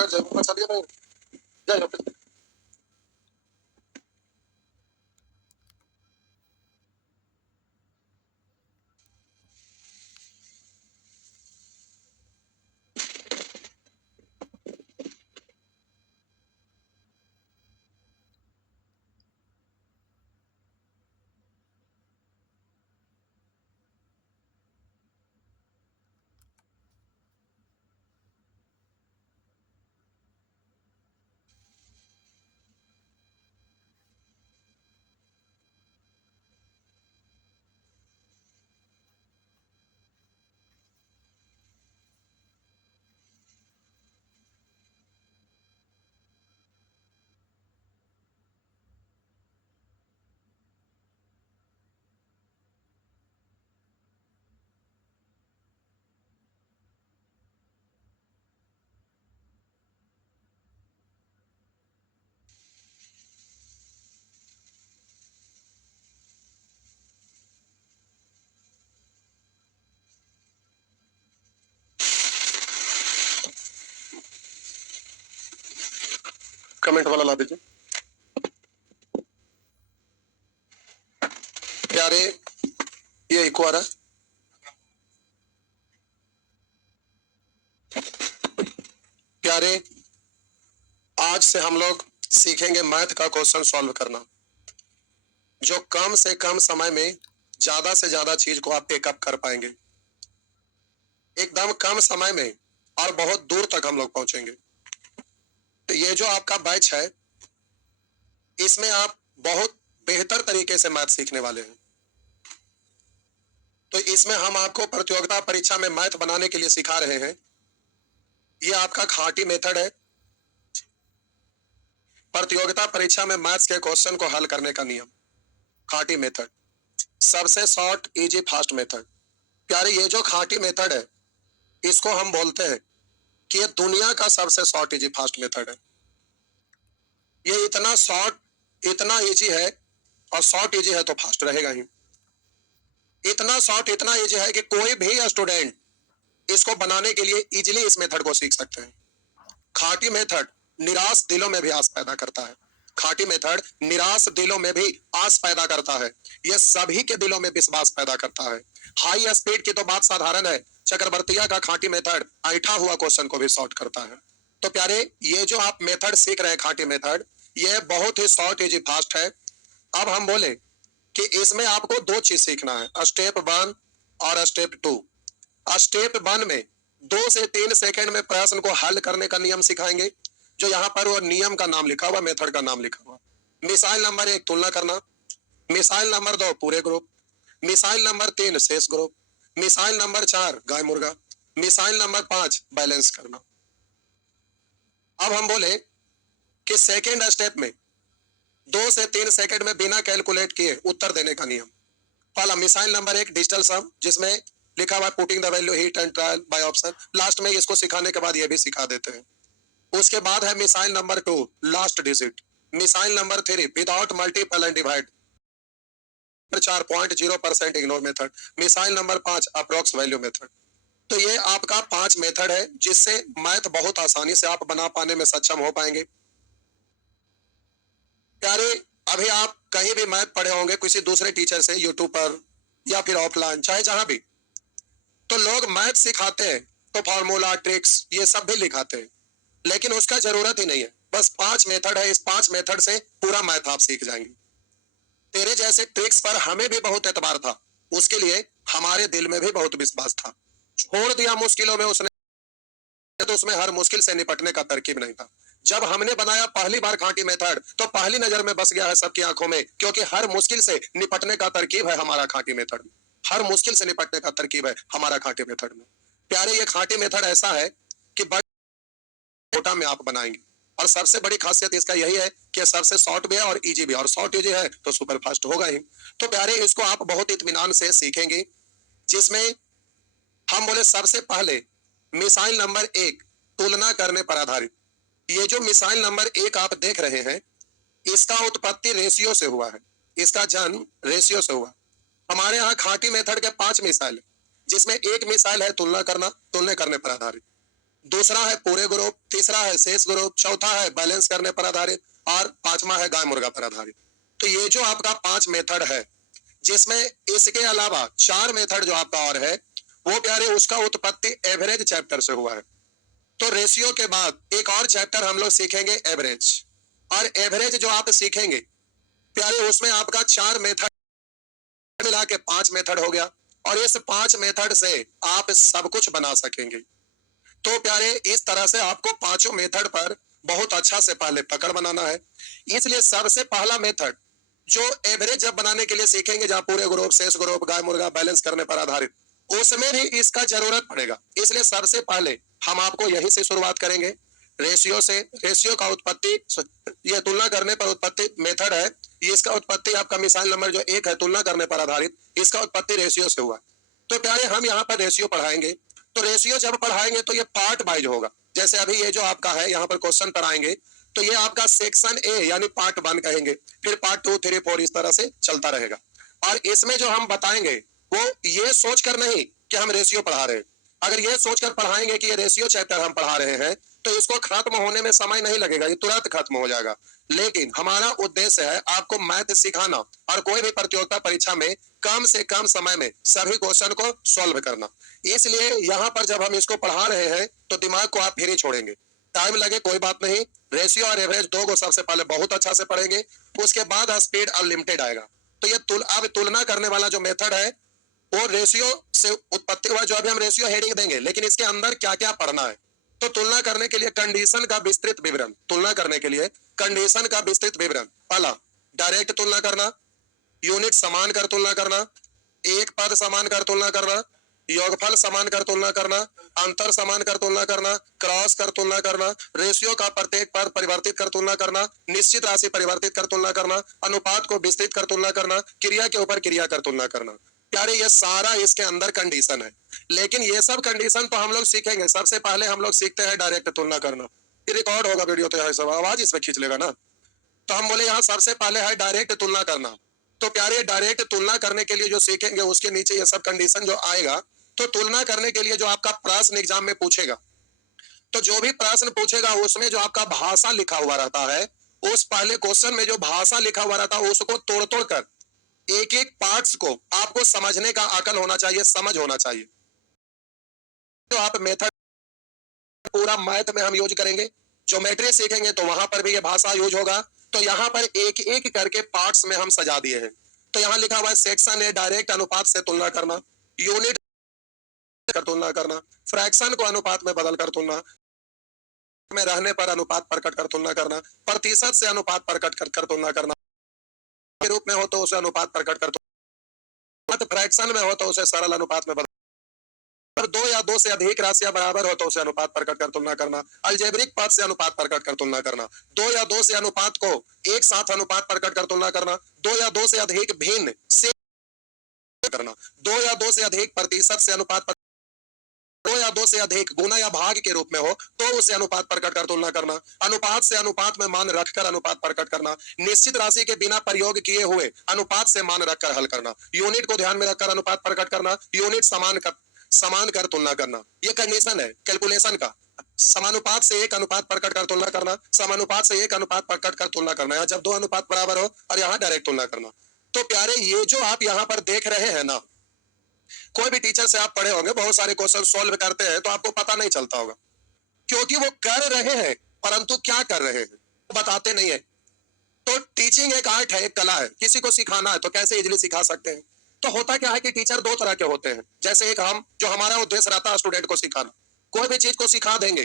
ऊपर जाए, ऊपर चलिए ना, जाए ऊपर। कमेंट वाला ला दीजिए। प्यारे, ये इको आ रहा है। प्यारे, आज से हम लोग सीखेंगे मैथ का क्वेश्चन सॉल्व करना, जो कम से कम समय में ज्यादा से ज्यादा चीज को आप टेकअप कर पाएंगे, एकदम कम समय में और बहुत दूर तक हम लोग पहुंचेंगे। तो ये जो आपका बैच है, इसमें आप बहुत बेहतर तरीके से मैथ सीखने वाले हैं। तो इसमें हम आपको प्रतियोगिता परीक्षा में मैथ बनाने के लिए सिखा रहे हैं। ये आपका खाटी मेथड है, प्रतियोगिता परीक्षा में मैथ्स के क्वेश्चन को हल करने का नियम। खाटी मेथड सबसे शॉर्ट, इजी, फास्ट मेथड। प्यारे, ये जो खाटी मेथड है, इसको हम बोलते हैं कि ये दुनिया का सबसे शॉर्ट, इजी, फास्ट मेथड है। ये इतना शॉर्ट, इतना इजी है, और शॉर्ट इजी है तो फास्ट रहेगा ही। इतना शॉर्ट, इतना इजी है कि कोई भी स्टूडेंट इसको बनाने के लिए इजीली इस मेथड को सीख सकते हैं। खाटी मेथड निराश दिलों में भी आस पैदा करता है। खाटी मेथड निराश दिलों में भी आस पैदा करता है। यह सभी के दिलों में विश्वास पैदा करता है। हाई स्पीड की तो बात साधारण है, चक्रवर्तीया का खाटी मेथड ऐठा हुआ क्वेश्चन को भी सॉर्ट करता है। तो प्यारे, ये जो आप मेथड सीख रहे हैं, खाटी मेथड, ये बहुत ही शॉर्ट, इजी, फास्ट है। अब हम बोले कि इसमें आपको दो चीज सीखना है, स्टेप 1 और स्टेप 2। स्टेप 1 में 2 से 3 सेकंड में प्रश्न को हल करने का नियम सिखाएंगे, जो यहाँ पर वो नियम का नाम लिखा हुआ, मेथड का नाम लिखा हुआ। मिसाइल नंबर 1 तुलना करना, मिसाइल नंबर 2 पूरे ग्रुप, मिसाइल नंबर 3 शेष ग्रुप, मिसाइल नंबर 4 गाय मुर्गा, मिसाइल नंबर 5 बैलेंस करना। अब हम बोले कि सेकेंड स्टेप में 2 से 3 सेकंड में बिना कैलकुलेट किए उत्तर देने का नियम। पहला मिसाइल नंबर 1 डिजिटल सम, जिसमें लिखा हुआ putting the value heat and trial by option. Last में इसको सिखाने के बाद ये भी सिखा देते हैं। उसके बाद है missile number 2 last digit, missile number 3 without multiple and divide, 4.0% ignore method, missile number 5 approx value method. तो ये आपका 5 मेथड है, जिससे मैथ बहुत आसानी से आप बना पाने में सक्षम हो पाएंगे। प्यारे, अभी आप कहीं भी मैथ पढ़े होंगे किसी दूसरे टीचर से, यूट्यूब पर या फिर ऑफलाइन, चाहे जहां भी, तो लोग मैथ सिखाते हैं तो फॉर्मूला, ट्रिक्स, ये सब भी लिखाते हैं, लेकिन उसका जरूरत ही नहीं है। बस 5 मेथड है, इस 5 मेथड से पूरा मैथ आप सीख जाएंगे। तेरे जैसे ट्रिक्स पर हमें भी बहुत एतबार था, उसके लिए हमारे दिल में भी बहुत विश्वास था। छोड़ दिया मुश्किलों में उसने, तो उसमें हर मुश्किल से निपटने का तरकीब नहीं था। जब हमने बनाया पहली बार खाटी मेथड, तो पहली नजर में बस गया है सबकी आंखों में, क्योंकि हर मुश्किल से निपटने का तरकीब है हमारा खाटी मेथड में। हर मुश्किल से निपटने का तरकीब है हमारा खाटी मेथड में। प्यारे, ये खाटी मेथड ऐसा है कि बड़े छोटा में आप बनाएंगे, और सबसे बड़ी खासियत इसका यही है कि सबसे शॉर्ट भी है और इजी भी है, और शॉर्ट इजी है तो सुपर फास्ट होगा ही। तो प्यारे, इसको आप बहुत इत्मीनान से सीखेंगे, जिसमें हम बोले सबसे पहले मिसाइल नंबर 1 तुलना करने पर आधारित। ये जो मिसाइल नंबर 1 आप देख रहे हैं, इसका उत्पत्ति रेशियो से हुआ है, इसका जन्म रेशियो से हुआ। हमारे यहाँ खाटी मेथड के 5 मिसाइल है, जिसमें एक मिसाइल है तुलना करना, तुलना करने पर आधारित। दूसरा है पूरे ग्रुप, तीसरा है शेष ग्रुप, चौथा है बैलेंस करने पर आधारित और पांचवा है गाय मुर्गा पर आधारित। तो ये जो आपका 5 मेथड है, जिसमें इसके अलावा 4 मेथड जो आपका और है, वो प्यारे उसका उत्पत्ति एवरेज चैप्टर से हुआ है। तो रेशियो के बाद एक और चैप्टर हम लोग सीखेंगे एवरेज, और एवरेज जो आप सीखेंगे प्यारे उसमें आपका 4 मेथड मिला के 5 मेथड हो गया, और इस 5 मेथड से आप सब कुछ बना सकेंगे। तो प्यारे इस तरह से आपको पांचों मेथड पर बहुत अच्छा से पहले पकड़ बनाना है। इसलिए सबसे पहला मेथड जो एवरेज जब बनाने के लिए सीखेंगे, जहां पूरे ग्रुप, शेष ग्रुप, गाय मुर्गा बैलेंस करने पर आधारित, उसमें भी इसका जरूरत पड़ेगा। इसलिए सबसे पहले हम आपको यही से शुरुआत करेंगे, रेशियो से। रेशियो का उत्पत्ति, ये तुलना करने पर उत्पत्ति मेथड है, ये इसका उत्पत्ति आपका मिसाल नंबर जो 1 है तुलना करने पर आधारित, इसका उत्पत्ति रेशियो से हुआ। तो प्यारे हम यहाँ पर रेशियो पढ़ाएंगे। तो रेशियो जब पढ़ाएंगे तो ये पार्ट वाइज होगा। जैसे अभी ये जो आपका है यहाँ पर क्वेश्चन पर आएंगे तो ये आपका सेक्शन ए यानी पार्ट 1 कहेंगे, फिर पार्ट 2, 3, 4 इस तरह से चलता रहेगा। और इसमें जो हम बताएंगे वो ये सोचकर नहीं कि हम रेशियो पढ़ा रहे हैं। अगर ये सोचकर पढ़ाएंगे कि ये रेशियो चैप्टर हम पढ़ा रहे हैं तो इसको खत्म होने में समय नहीं लगेगा, ये तुरंत खत्म हो जाएगा। लेकिन हमारा उद्देश्य है आपको मैथ सिखाना और कोई भी प्रतियोगिता परीक्षा में कम से कम समय में सभी क्वेश्चन को सॉल्व करना। इसलिए यहाँ पर जब हम इसको पढ़ा रहे हैं तो दिमाग को आप फिर ही छोड़ेंगे, टाइम लगे कोई बात नहीं। रेशियो और एवरेज दो को सबसे पहले बहुत अच्छा से पढ़ेंगे, उसके बाद स्पीड अनलिमिटेड आएगा। तो ये अब तुलना करने वाला जो मेथड है वो रेशियो से उत्पत्ति हुआ, जो अभी हम रेशियो हेडिंग देंगे, लेकिन इसके अंदर क्या क्या पढ़ना है। तो तुलना करने के लिए कंडीशन का विस्तृत विवरण, तुलना करने के लिए कंडीशन का विस्तृत विवरण। पहला, डायरेक्ट तुलना करना, यूनिट समान कर तुलना करना, एक पद समान कर तुलना करना, योगफल समान कर तुलना करना, अंतर समान कर तुलना करना, क्रॉस कर तुलना करना, रेशियो का प्रत्येक पद परिवर्तित कर तुलना करना, निश्चित राशि परिवर्तित कर तुलना करना, अनुपात को विस्तृत कर तुलना करना, क्रिया के ऊपर क्रिया कर तुलना करना। प्यारे ये सारा इसके अंदर कंडीशन है। लेकिन ये सब कंडीशन तो हम लोग सीखेंगे। सबसे पहले हम लोग सीखते हैं डायरेक्ट तुलना करना। ये रिकॉर्ड होगा वीडियो, तो यहाँ सब आवाज इसमें खींच लेगा ना। तो हम बोले यहाँ सबसे पहले है डायरेक्ट तुलना करना। तो प्यारे डायरेक्ट तुलना करने के लिए जो सीखेंगे उसके नीचे ये सब कंडीशन जो आएगा, तो तुलना करने के लिए जो आपका प्रश्न एग्जाम में पूछेगा, तो जो भी प्रश्न पूछेगा उसमें जो आपका भाषा लिखा हुआ रहता है, उस पहले क्वेश्चन में जो भाषा लिखा हुआ रहता है उसको तोड़ तोड़ कर एक एक पार्ट्स को आपको समझने का अकल होना चाहिए, समझ होना चाहिए। तो आप मेथड पूरा मैथ में हम यूज करेंगे, ज्योमेट्री सीखेंगे तो वहां पर भी ये भाषा यूज होगा। तो यहाँ पर एक एक करके पार्ट्स में हम सजा दिए हैं। तो यहाँ लिखा हुआ है सेक्शन ए डायरेक्ट अनुपात से तुलना करना, यूनिट कर तुलना करना, फ्रैक्शन को अनुपात में बदल कर तुलना में रहने पर अनुपात प्रकट कर तुलना करना, प्रतिशत से अनुपात प्रकट कर तुलना करना, के रूप में हो तो उसे अनुपात प्रकट कर तुलना, फ्रैक्शन में हो तो उसे सरल अनुपात में बदल, और दो या दो से अधिक राशियां बराबर हो तो उसे अनुपात प्रकट कर तुलना करना, अलजेब्रिक पद से अनुपात प्रकट कर तुलना करना, दो या दो से अनुपात को एक साथ अनुपात प्रकट कर तुलना करना, दो या दो से अधिक भिन्न से करना, दो या दो से अधिक प्रतिशत से अनुपात, दो या दो से अधिक गुना या भाग के रूप में हो तो उसे अनुपात प्रकट कर तुलना करना, अनुपात से अनुपात में मान रखकर अनुपात प्रकट करना, निश्चित राशि के बिना प्रयोग किए हुए अनुपात से मान रखकर हल करना, यूनिट को ध्यान में रखकर अनुपात प्रकट करना, यूनिट समान कर तुलना करना। ये कंडीशन है कैलकुलेशन का। समानुपात से एक अनुपात प्रकट कर तुलना करना, समानुपात से एक अनुपात प्रकट कर तुलना करना, या जब दो अनुपात बराबर हो, और यहाँ डायरेक्ट तुलना करना। तो प्यारे ये जो आप यहाँ पर देख रहे हैं ना, कोई भी टीचर से आप पढ़े होंगे, बहुत सारे क्वेश्चन सॉल्व करते हैं तो आपको पता नहीं चलता होगा, क्योंकि वो कर रहे हैं परंतु क्या कर रहे हैं बताते नहीं है। तो टीचिंग एक आर्ट है, एक कला है। किसी को सिखाना है तो कैसे इजीली सिखा सकते हैं। तो होता क्या है कि टीचर दो तरह के होते हैं। जैसे एक हम, जो हमारा उद्देश्य रहता है स्टूडेंट को सिखाना, कोई भी चीज को सिखा देंगे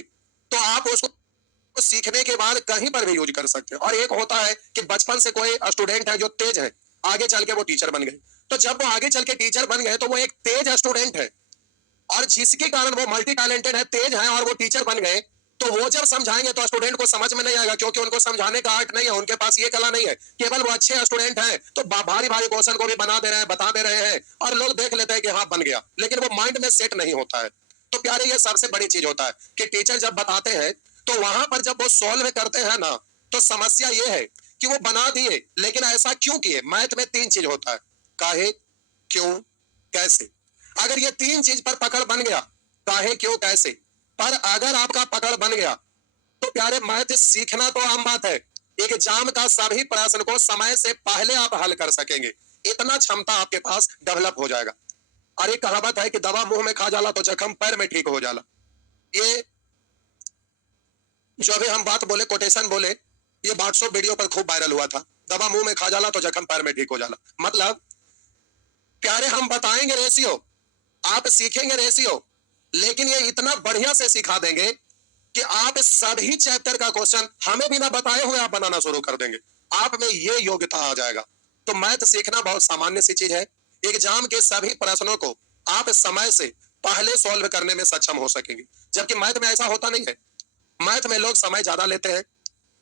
तो आप उसको सीखने के बाद कहीं पर भी यूज कर सकते हैं। और एक होता है कि बचपन से कोई स्टूडेंट है जो तेज है, आगे चल के वो टीचर बन गए, तो जब वो आगे चल के टीचर बन गए तो वो एक तेज स्टूडेंट है, और जिसके कारण वो मल्टी टैलेंटेड है, तेज है, और वो टीचर बन गए, तो वो जब समझाएंगे तो स्टूडेंट को समझ में नहीं आएगा, क्योंकि उनको समझाने का आर्ट नहीं है, उनके पास ये कला नहीं है। केवल वो अच्छे स्टूडेंट हैं तो भारी भारी क्वेश्चन को भी बना दे रहे हैं, बता दे रहे हैं, और लोग देख लेते हैं कि हाँ बन गया, लेकिन वो माइंड में सेट नहीं होता है। तो प्यारे ये सबसे बड़ी चीज होता है कि टीचर जब बताते हैं तो वहां पर जब वो सॉल्व करते हैं ना, तो समस्या ये है कि वो बना दिए, लेकिन ऐसा क्यों किए। मैथ में 3 चीज होता है, काहे, क्यों, कैसे। अगर ये 3 चीज पर पकड़ बन गया, काहे, क्यों, कैसे, पर अगर आपका पकड़ बन गया तो प्यारे मैथ सीखना तो आम बात है, एग्जाम का सभी प्रश्न को समय से पहले आप हल कर सकेंगे, इतना क्षमता आपके पास डेवलप हो जाएगा। और एक कहावत है कि दवा मुंह में खा जाला तो जख्म पैर में ठीक हो जाला। ये जो अभी हम बात बोले, कोटेशन बोले, ये व्हाट्सएप वीडियो पर खूब वायरल हुआ था। दवा मुंह में खा जाला तो जख्म पैर में ठीक हो जाला। मतलब प्यारे हम बताएंगे रेशियो, आप सीखेंगे रेशियो, लेकिन ये इतना बढ़िया से सिखा देंगे कि आप सभी चैप्टर का क्वेश्चन हमें बिना बताए हुए आप बनाना शुरू कर देंगे। आप में ये योग्यता आ जाएगा। तो मैथ सीखना बहुत सामान्य सी चीज है। एग्जाम के सभी प्रश्नों को आप समय से पहले सॉल्व करने में सक्षम हो सकेंगे, जबकि मैथ में ऐसा होता नहीं है। मैथ में लोग समय ज्यादा लेते हैं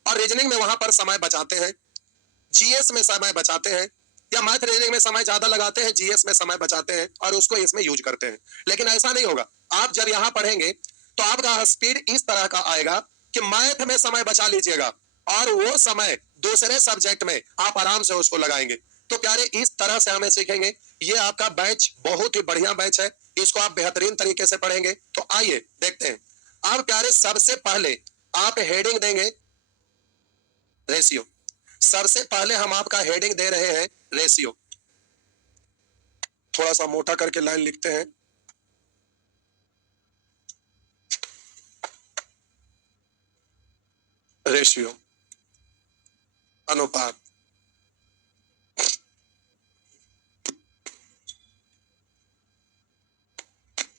और रीजनिंग में वहां पर समय बचाते हैं, जीएस में समय बचाते हैं, या मैथ रीजनिंग में समय ज्यादा लगाते हैं, जीएस में समय बचाते हैं और उसको इसमें यूज करते हैं। लेकिन ऐसा नहीं होगा। आप जब यहाँ पढ़ेंगे तो आपका स्पीड इस तरह का आएगा कि मैथ में समय बचा लीजिएगा और वो समय दूसरे सब्जेक्ट में आप आराम से उसको लगाएंगे। तो प्यारे इस तरह से हमें सीखेंगे। ये आपका बैच बहुत ही बढ़िया बैच है, इसको आप बेहतरीन तरीके से पढ़ेंगे। तो आइए देखते हैं। अब प्यारे सबसे पहले आप हेडिंग देंगे रेशियो। सबसे पहले हम आपका हेडिंग दे रहे हैं रेशियो। थोड़ा सा मोटा करके लाइन लिखते हैं। रेशियो, अनुपात।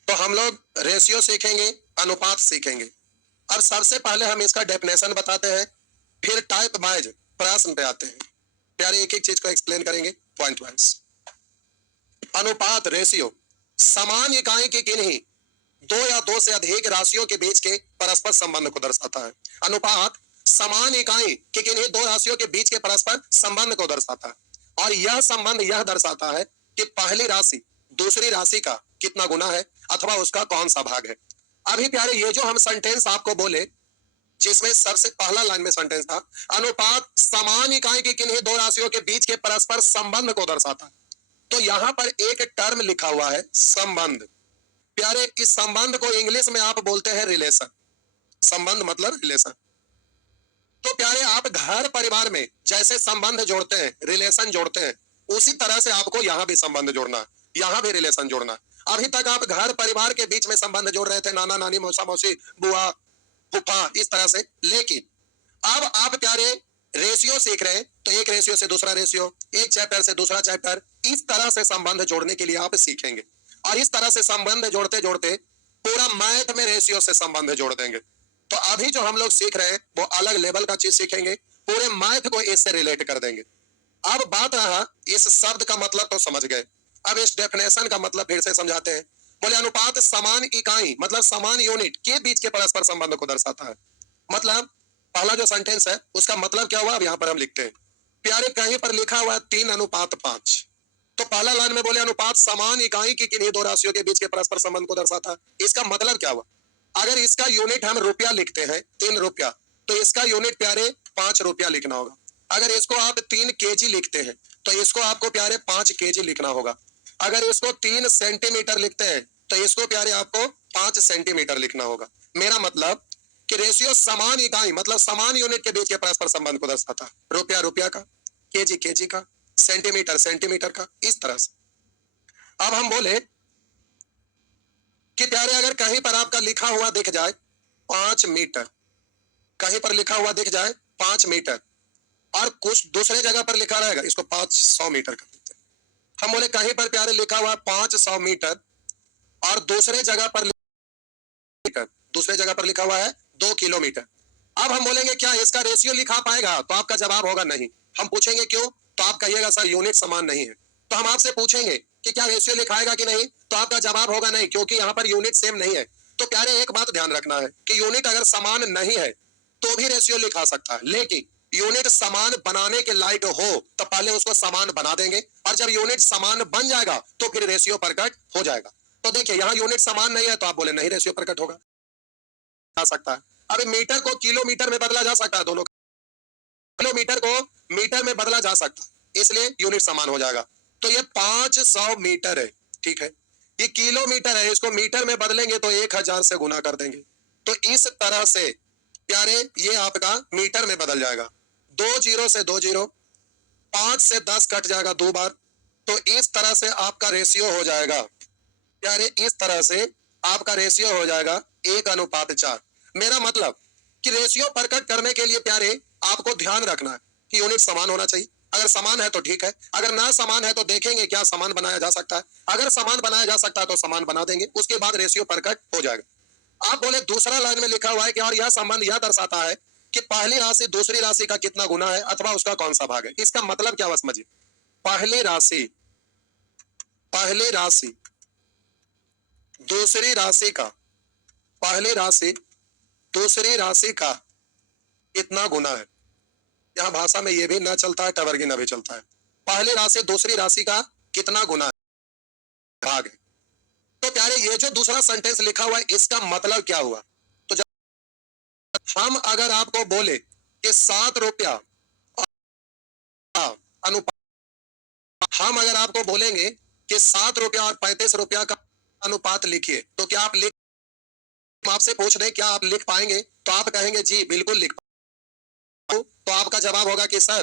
तो हम लोग रेशियो सीखेंगे, अनुपात सीखेंगे। अब सबसे पहले हम इसका डेफिनेशन बताते हैं, फिर टाइप वाइज प्रश्न पे आते हैं। प्यारे एक एक चीज को एक्सप्लेन करेंगे पॉइंट वाइज। अनुपात, रेशियो, समान इकाई की किन्हीं दो या दो से अधिक राशियों के बीच के परस्पर संबंध को दर्शाता है। अनुपात समान इकाई की किन्हीं दो राशियों के बीच के परस्पर संबंध को दर्शाता है और यह संबंध यह दर्शाता है कि पहली राशि दूसरी राशि का कितना गुना है अथवा उसका कौन सा भाग है। अभी प्यारे ये जो हम सेंटेंस आपको बोले, जिसमें सबसे पहला लाइन में सेंटेंस था, अनुपात समान इकाई की किन्हीं दो राशियों के बीच के परस्पर संबंध को दर्शाता है। तो यहां पर एक टर्म लिखा हुआ है संबंध। प्यारे इस संबंध को इंग्लिश में आप बोलते हैं रिलेशन। संबंध मतलब रिलेशन। तो प्यारे आप घर परिवार में जैसे संबंध जोड़ते हैं, रिलेशन जोड़ते हैं, उसी तरह से आपको यहाँ भी संबंध जोड़ना है, यहाँ भी रिलेशन जोड़ना है। अभी तक आप घर परिवार के बीच में संबंध जोड़ रहे थे, नाना नानी, मौसा मौसी, बुआ फूफा, इस तरह से। लेकिन अब आप प्यारे रेशियो सीख रहे हैं, तो एक रेशियो से दूसरा रेशियो, एक चैप्टर से दूसरा चैप्टर, इस तरह से संबंध जोड़ने के लिए आप सीखेंगे। और इस तरह से संबंध जोड़ते जोड़ते पूरा मैथ में रेशियो से संबंध जोड़ देंगे। तो अभी जो हम लोग सीख रहे हैं वो अलग लेवल का चीज सीखेंगे, पूरे मैथ को इससे रिलेट कर देंगे। अब बात रहा, इस शब्द का मतलब तो समझ गए, अब इस डेफिनेशन का मतलब फिर से समझाते हैं। बोले अनुपात समान इकाई मतलब समान यूनिट के बीच के परस्पर संबंध को दर्शाता है। मतलब पहला जो सेंटेंस है उसका मतलब क्या हुआ, अब यहाँ पर हम लिखते हैं। प्यारे कहीं पर लिखा हुआ है 3:5, तो पहला लाइन में बोले अनुपात समान इकाई की किन्हीं दो राशियों के बीच के परस्पर संबंध को दर्शाता है। इसका मतलब क्या हुआ, अगर इसका यूनिट हम रुपया लिखते हैं 3 रुपया, तो इसका यूनिट प्यारे 5 रुपया लिखना होगा। अगर इसको आप 3 केजी लिखते हैं तो इसको आपको प्यारे 5 केजी लिखना होगा। अगर इसको 3 सेंटीमीटर लिखते हैं तो इसको प्यारे आपको 5 सेंटीमीटर लिखना होगा। मेरा मतलब कि रेशियो समान इकाई मतलब समान यूनिट के बीच के परस्पर संबंध को दर्शाता है। रुपया रुपया का, केजी केजी का, सेंटीमीटर सेंटीमीटर का, इस तरह से। अब हम बोले कि प्यारे अगर कहीं पर आपका लिखा हुआ दिख जाए 5 मीटर, कहीं पर लिखा हुआ दिख जाए 5 मीटर और कुछ दूसरे जगह पर लिखा रहेगा इसको 500 मीटर कर देते हैं। हम बोले कहीं पर प्यारे लिखा हुआ 500 मीटर और दूसरे जगह पर लिखा हुआ है 2 किलोमीटर। अब हम बोलेंगे क्या इसका रेशियो लिखा पाएगा, तो आपका जवाब होगा नहीं। हम पूछेंगे क्यों, तो आप कहिएगा सर यूनिट समान नहीं है। तो हम आपसे पूछेंगे कि क्या रेशियो लिखाएगा कि नहीं, तो आपका जवाब होगा नहीं, क्योंकि यहाँ पर यूनिट सेम नहीं है। तो प्यारे एक बात ध्यान रखना है कि यूनिट अगर समान नहीं है तो भी रेशियो लिखा सकता है, लेकिन यूनिट समान बनाने के लायक हो तो पहले उसको समान बना देंगे, और जब यूनिट समान बन जाएगा तो फिर रेशियो प्रकट हो जाएगा। तो देखिए यहाँ यूनिट समान नहीं है तो आप बोले नहीं रेशियो प्रकट होगा, जा सकता है। अब मीटर को किलोमीटर में बदला जा सकता है, दोनों किलोमीटर को मीटर में बदला जा सकता है, इसलिए यूनिट समान हो जाएगा। तो ये 500 मीटर है, ठीक है। ये किलोमीटर है, इसको मीटर में बदलेंगे तो 1000 से गुना कर देंगे। तो इस तरह से प्यारे ये आपका मीटर में बदल जाएगा। 2 जीरो से 2 जीरो, 5 से 10 कट जाएगा 2 बार। तो इस तरह से आपका रेशियो हो जाएगा प्यारे, इस तरह से आपका रेशियो हो जाएगा 1:4। मेरा मतलब कि रेशियो प्रकट करने के लिए प्यारे आपको ध्यान रखना है कि यूनिट समान होना चाहिए। अगर समान है तो ठीक है, अगर ना समान है तो देखेंगे क्या समान बनाया जा सकता है। अगर समान बनाया जा सकता है तो समान बना देंगे, उसके बाद रेशियो प्रकट हो जाएगा। आप बोले दूसरा लाइन में लिखा हुआ है कि और यह संबंध यह दर्शाता है कि पहली राशि दूसरी राशि का कितना गुना है अथवा उसका कौन सा भाग है। इसका मतलब क्या हुआ समझिए। पहली राशि दूसरी राशि का पहली राशि दूसरी राशि का कितना गुना है। यहां भाषा में यह भी ना चलता है, टवर्गी ना भी चलता है। पहली राशि दूसरी राशि का कितना गुना है, भाग है। तो प्यारे ये जो दूसरा सेंटेंस लिखा हुआ है इसका मतलब क्या हुआ। तो जब हम अगर आपको बोले कि 7 रुपया अनुपात, हम अगर आपको बोलेंगे कि 7 रुपया और 35 रुपया का अनुपात लिखिए, तो क्या आप लिख, आपसे पूछ रहे क्या आप लिख पाएंगे, तो आप कहेंगे जी बिल्कुल लिख पाऊं। तो आपका जवाब होगा कि सर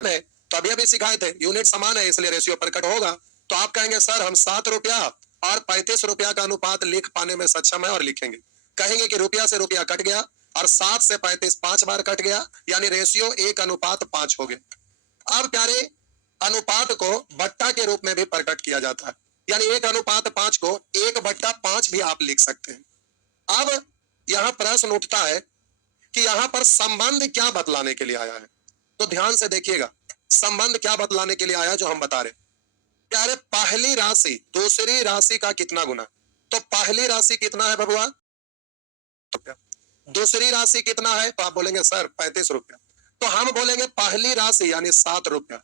है, तो अभी अभी सिखाए थे यूनिट समान है इसलिए रेशियो प्रकट होगा। तो आप कहेंगे सर हम 7 रुपया और 35 रुपया का अनुपात लिख पाने में सक्षम है, और लिखेंगे। कहेंगे कि रुपया से रुपया कट गया और 7 से 35 5 बार कट गया, यानी रेशियो 1:5 हो गया। अब प्यारे अनुपात को बट्टा के रूप में भी प्रकट किया जाता है, यानी 1:5 को 1/5 भी आप लिख सकते हैं। अब यहां प्रश्न उठता है कि यहां पर संबंध क्या बतलाने के लिए आया है। तो ध्यान से देखिएगा, संबंध क्या बतलाने के लिए आया जो हम बता रहे प्यारे। पहली राशि दूसरी राशि का कितना गुना, तो पहली राशि कितना है बबुआ, दूसरी राशि कितना है, तो आप बोलेंगे सर 35 रुपया। तो हम बोलेंगे पहली राशि यानी 7 रुपया,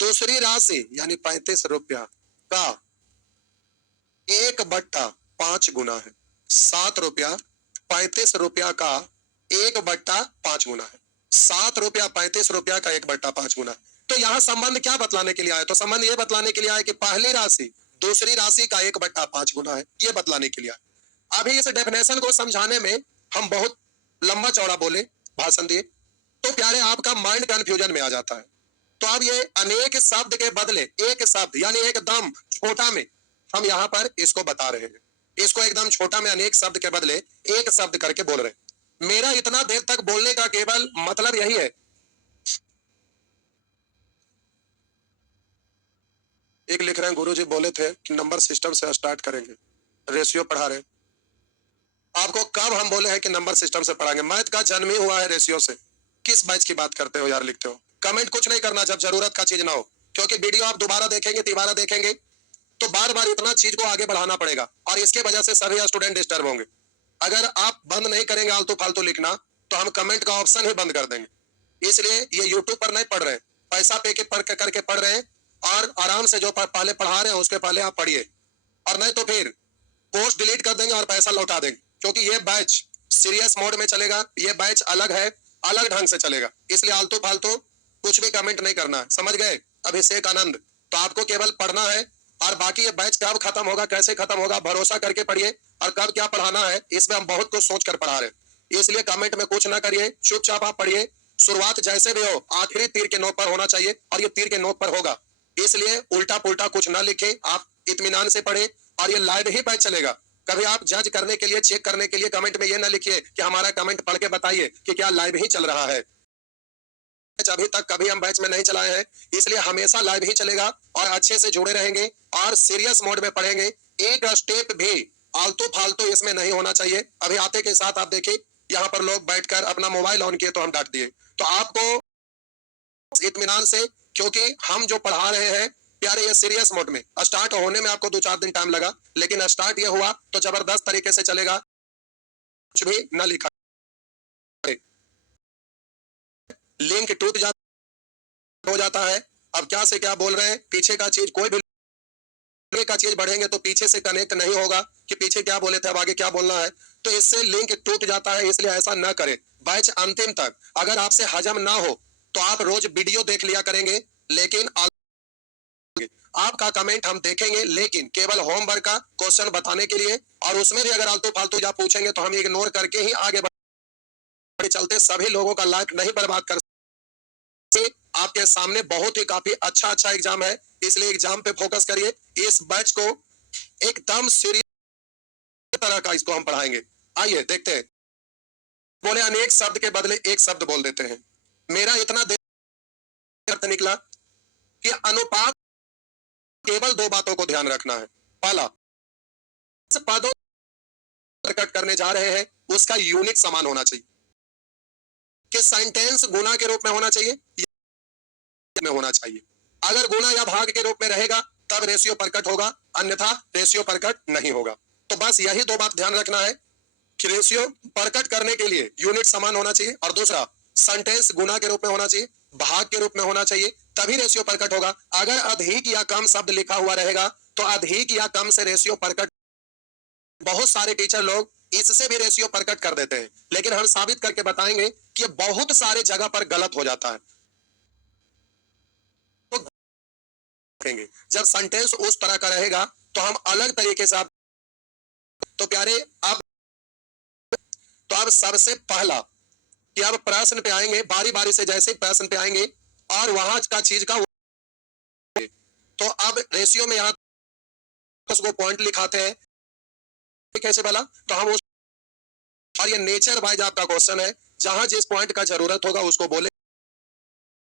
दूसरी राशि यानी 35 रुपया का 1/5 गुना है। 7 रुपया 35 रुपया का 1/5 गुना है। 7 रुपया 35 रुपया का 1/5 गुना। तो यहां संबंध क्या बतलाने के लिए आया, तो संबंध यह बतलाने के लिए आया कि पहली राशि दूसरी राशि का 1/5 गुना है, यह बतलाने के लिए आया। अभी इस डेफिनेशन को समझाने में हम बहुत लंबा चौड़ा बोले, भाषण दिए, तो प्यारे आपका माइंड कंफ्यूजन में आ जाता है। तो अब ये अनेक शब्द के बदले एक शब्द यानी एकदम छोटा में हम यहाँ पर इसको बता रहे हैं। इसको एकदम छोटा में अनेक शब्द के बदले एक शब्द करके बोल रहे हैं। मेरा इतना देर तक बोलने का केवल मतलब यही है। एक लिख रहे हैं गुरुजी बोले थे कि नंबर सिस्टम से स्टार्ट करेंगे, रेशियो पढ़ा रहे। आपको कब हम बोले हैं कि नंबर सिस्टम से पढ़ाएंगे, मैथ का जन्म ही हुआ है रेशियो से। किस बैच की बात करते हो यार, लिखते हो। कमेंट कुछ नहीं करना जब जरूरत का चीज ना हो, क्योंकि वीडियो आप दोबारा देखेंगे तिबारा देखेंगे तो बार बार इतना चीज को आगे बढ़ाना पड़ेगा, और इसके वजह से सभी स्टूडेंट डिस्टर्ब होंगे। अगर आप बंद नहीं करेंगे आलतू फालतू लिखना तो हम कमेंट का ऑप्शन ही बंद कर देंगे। इसलिए ये यूट्यूब पर नहीं पढ़ रहे, पैसा पे के पढ़ करके पढ़ रहे हैं, और आराम से जो पहले पढ़ा रहे हैं उसके पहले आप पढ़िए, और नहीं तो फिर पोस्ट डिलीट कर देंगे और पैसा लौटा देंगे। क्योंकि ये बैच सीरियस मोड में चलेगा, ये बैच अलग है, अलग ढंग से चलेगा। इसलिए आलतू फालतू कुछ भी कमेंट नहीं करना है, समझ गए। अभिषेक आनंद, तो आपको केवल पढ़ना है, और बाकी ये बैच कब खत्म होगा कैसे खत्म होगा भरोसा करके पढ़िए, और कब क्या पढ़ाना है इसमें हम बहुत कुछ सोच कर पढ़ा रहे हैं। इसलिए कमेंट में कुछ ना करिए, चुपचाप आप पढ़िए। शुरुआत जैसे भी हो आखिरी तीर के नोक पर होना चाहिए, और ये तीर के नोक पर होगा। इसलिए उल्टा पुल्टा कुछ ना लिखे, आप इत्मीनान से पढ़े। और ये लाइव ही बैच चलेगा। कभी आप जज करने के लिए, चेक करने के लिए कमेंट में ये ना लिखिए कि हमारा कमेंट पढ़ के बताइए कि क्या लाइव ही चल रहा है। अभी तक कभी हम बैच में नहीं चलाए हैं, इसलिए हमेशा लाइव ही चलेगा, और अच्छे से जुड़े रहेंगे और सीरियस मोड में पढ़ेंगे। एक स्टेप भी आलतू फालतू इसमें नहीं होना चाहिए। अभी आते के साथ आप देखिए यहाँ पर लोग बैठकर अपना मोबाइल ऑन किए तो हम डांट दिए। तो आपको इत्मीनान से, क्योंकि हम जो पढ़ा रहे हैं प्यारे ये सीरियस मोड में, स्टार्ट होने में आपको 2-4 दिन टाइम लगा, लेकिन स्टार्ट ये हुआ तो जबरदस्त तरीके से चलेगा। कुछ भी ना लिखा, लिंक टूट हो जाता है। अब क्या से क्या बोल रहे हैं, पीछे का चीज कोई भी का चीज बढ़ेंगे तो पीछे से कनेक्ट नहीं होगा कि पीछे क्या बोले थे अब आगे क्या बोलना है, तो इससे लिंक टूट जाता है। इसलिए ऐसा ना करें। बैच अंतिम तक अगर आपसे हजम ना हो तो आप रोज वीडियो देख लिया करेंगे, लेकिन आपका कमेंट हम देखेंगे, लेकिन केवल होमवर्क का क्वेश्चन बताने के लिए, और उसमें भी अगर आलतू फालतू या पूछेंगे तो हम इग्नोर करके ही आगे बढ़े चलते। सभी लोगों का लाइफ नहीं बर्बाद कर सकते। आपके सामने बहुत ही काफी अच्छा अच्छा एग्जाम है, इसलिए एग्जाम पे फोकस करिए। इस बैच को एकदम सीरियस तरह का इसको हम पढ़ाएंगे। आइए देखते हैं। बोले अनेक शब्द के बदले एक शब्द बोल देते हैं। मेरा इतना अर्थ निकला कि अनुपात केवल दो बातों को ध्यान रखना है। पहला, पदों प्रकट करने जा रहे हैं उसका यूनिट समान होना चाहिए, कि सेंटेंस गुना के रूप में होना चाहिए या में होना चाहिए। अगर गुना या भाग के रूप में रहेगा तब रेशियो प्रकट होगा, अन्यथा रेशियो प्रकट नहीं होगा। तो बस यही दो बात ध्यान रखना है कि रेशियो प्रकट करने के लिए यूनिट समान होना चाहिए, और दूसरा सेंटेंस गुना के रूप में होना चाहिए, भाग के रूप में होना चाहिए, तभी रेशियो प्रकट होगा। अगर अधिक या कम शब्द लिखा हुआ रहेगा तो अधिक या कम से रेशियो प्रकट, बहुत सारे टीचर लोग इससे भी रेशियो प्रकट कर देते हैं, लेकिन हम साबित करके बताएंगे कि बहुत सारे जगह पर गलत हो जाता है। तो जब सेंटेंस उस तरह का रहेगा तो हम अलग तरीके से तो प्यारे अब सबसे पहला कि अब प्रश्न पे आएंगे, बारी बारी से जैसे प्रश्न पे आएंगे और वहां का चीज का, तो अब रेशियो में यहाँ उसको पॉइंट लिखाते हैं कैसे भला, तो हम उस, और ये नेचर वाइज आपका क्वेश्चन है, जहां जिस पॉइंट का जरूरत होगा उसको बोले,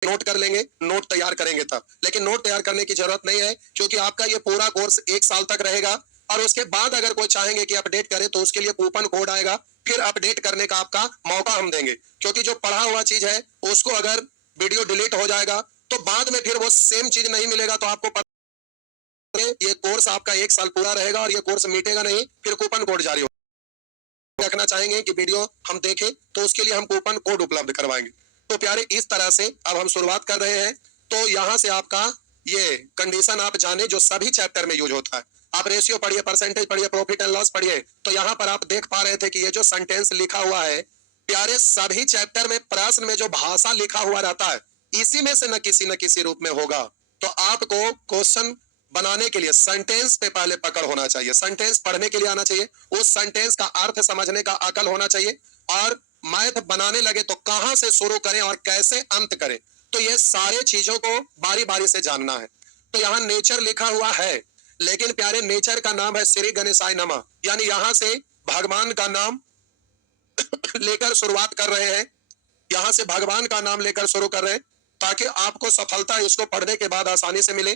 नोट कर लेंगे, नोट तैयार करेंगे तब। लेकिन नोट तैयार करने की जरूरत नहीं है, क्योंकि आपका ये पूरा कोर्स 1 साल तक रहेगा, और उसके बाद अगर कोई चाहेंगे कि अपडेट करें तो उसके लिए कूपन कोड आएगा, फिर अपडेट करने का आपका मौका हम देंगे। क्योंकि जो पढ़ा हुआ चीज है उसको अगर वीडियो डिलीट हो जाएगा तो बाद में फिर वो सेम चीज नहीं मिलेगा। तो आपको पता है ये कोर्स आपका 1 साल पूरा रहेगा और ये कोर्स मिटेगा नहीं, फिर कूपन कोड जारी होगा। रखना चाहेंगे कि वीडियो हम देखें तो उसके लिए हम कूपन कोड उपलब्ध करवाएंगे। तो प्यारे इस तरह से अब हम शुरुआत कर रहे हैं। तो यहां से आपका ये कंडीशन आप जाने जो सभी चैप्टर में यूज होता है। आप रेशियो पढ़िए, परसेंटेज पढ़िए, प्रॉफिट एंड लॉस पढ़िए, तो यहाँ पर आप देख पा रहे थे कि ये जो सेंटेंस लिखा हुआ है प्यारे, सभी चैप्टर में प्रश्न में जो भाषा लिखा हुआ रहता है इसी में से न किसी रूप में होगा। तो आपको क्वेश्चन बनाने के लिए सेंटेंस पे पहले पकड़ होना चाहिए, सेंटेंस पढ़ने के लिए आना चाहिए, उस सेंटेंस का अर्थ समझने का अकल होना चाहिए, और मैथ बनाने लगे तो कहां से शुरू करें और कैसे अंत करें, तो ये सारे चीजों को बारी बारी से जानना है। तो यहाँ नेचर लिखा हुआ है, लेकिन प्यारे नेचर का नाम है श्री गणेशाय नमः, यानी यहां से भगवान का नाम लेकर शुरुआत कर रहे हैं, यहां से भगवान का नाम लेकर शुरू कर रहे हैं ताकि आपको सफलता इसको पढ़ने के बाद आसानी से मिले।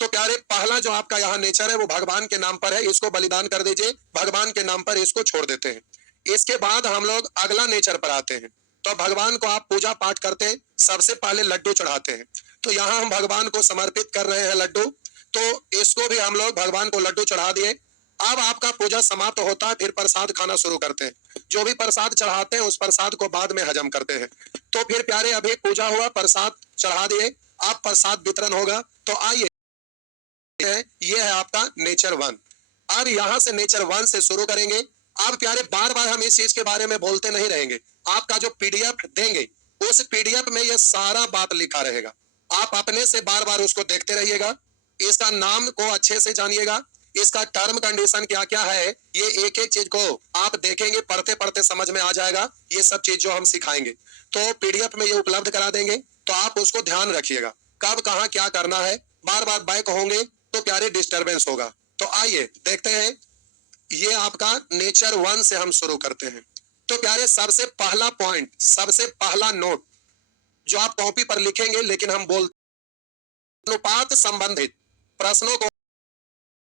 तो प्यारे पहला जो आपका यहाँ नेचर है वो भगवान के नाम पर है, इसको बलिदान कर दीजिए, भगवान के नाम पर इसको छोड़ देते हैं। इसके बाद हम लोग अगला नेचर पर आते हैं। तो भगवान को आप पूजा पाठ करते हैं, सबसे पहले लड्डू चढ़ाते हैं, तो यहाँ हम भगवान को समर्पित कर रहे हैं लड्डू, तो इसको भी हम लोग भगवान को लड्डू चढ़ा दिए। अब आपका पूजा समाप्त होता है, फिर प्रसाद खाना शुरू करते हैं। जो भी प्रसाद चढ़ाते हैं उस प्रसाद को बाद में हजम करते हैं। तो फिर प्यारे अभी पूजा हुआ, प्रसाद चढ़ा दिए, अब प्रसाद वितरण होगा। तो आइए, ये है आपका नेचर 1। अब यहां से नेचर 1 से शुरू करेंगे। अब प्यारे बार बार हम इस चीज के बारे में बोलते नहीं रहेंगे, आपका जो पीडीएफ देंगे उस पीडीएफ में ये सारा बात लिखा रहेगा, आप अपने से बार बार उसको देखते रहिएगा, इसका नाम को अच्छे से जानिएगा, इसका टर्म कंडीशन क्या क्या है, ये एक एक चीज को आप देखेंगे, पढ़ते पढ़ते समझ में आ जाएगा ये सब चीज जो हम सिखाएंगे। तो पीडीएफ में ये उपलब्ध करा देंगे, तो आप उसको ध्यान रखिएगा कब कहाँ क्या करना है। बार बार बैक होंगे तो प्यारे डिस्टरबेंस होगा। तो आइए देखते हैं, ये आपका नेचर 1 से हम शुरू करते हैं। तो प्यारे सबसे पहला पॉइंट, सबसे पहला नोट जो आप कॉपी पर लिखेंगे, लेकिन हम बोल अनुपात संबंधित प्रश्नों को,